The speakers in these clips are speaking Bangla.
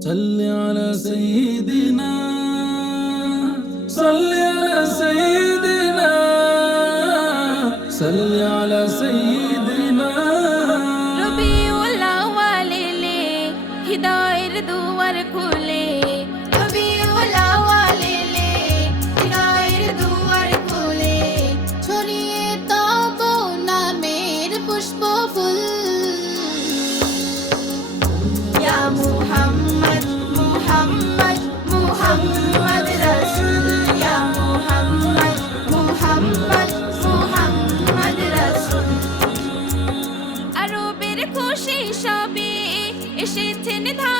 صل على سيدنا صل على سيدنا صل على سيدنا. ربي আরবের খুশি সবে এসেছেন ধান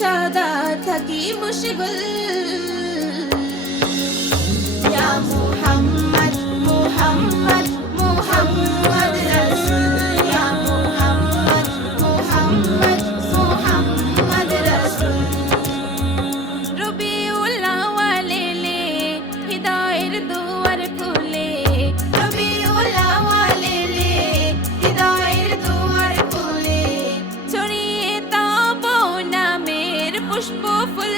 সাদা থাকি মুশগুল ইয়া মুহাম্মদ মুহাম্মদ মুহাম্মদ রাসূল। ইয়া মুহাম্মদ মুহাম্মদ মুহাম্মদ রাসূল। রবিউল خشب فل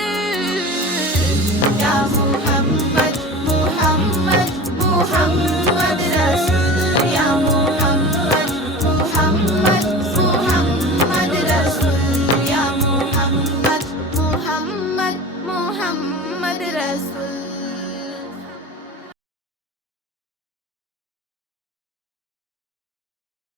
يا محمد محمد محمد رسول يا محمد محمد محمد رسول يا محمد محمد محمد رسول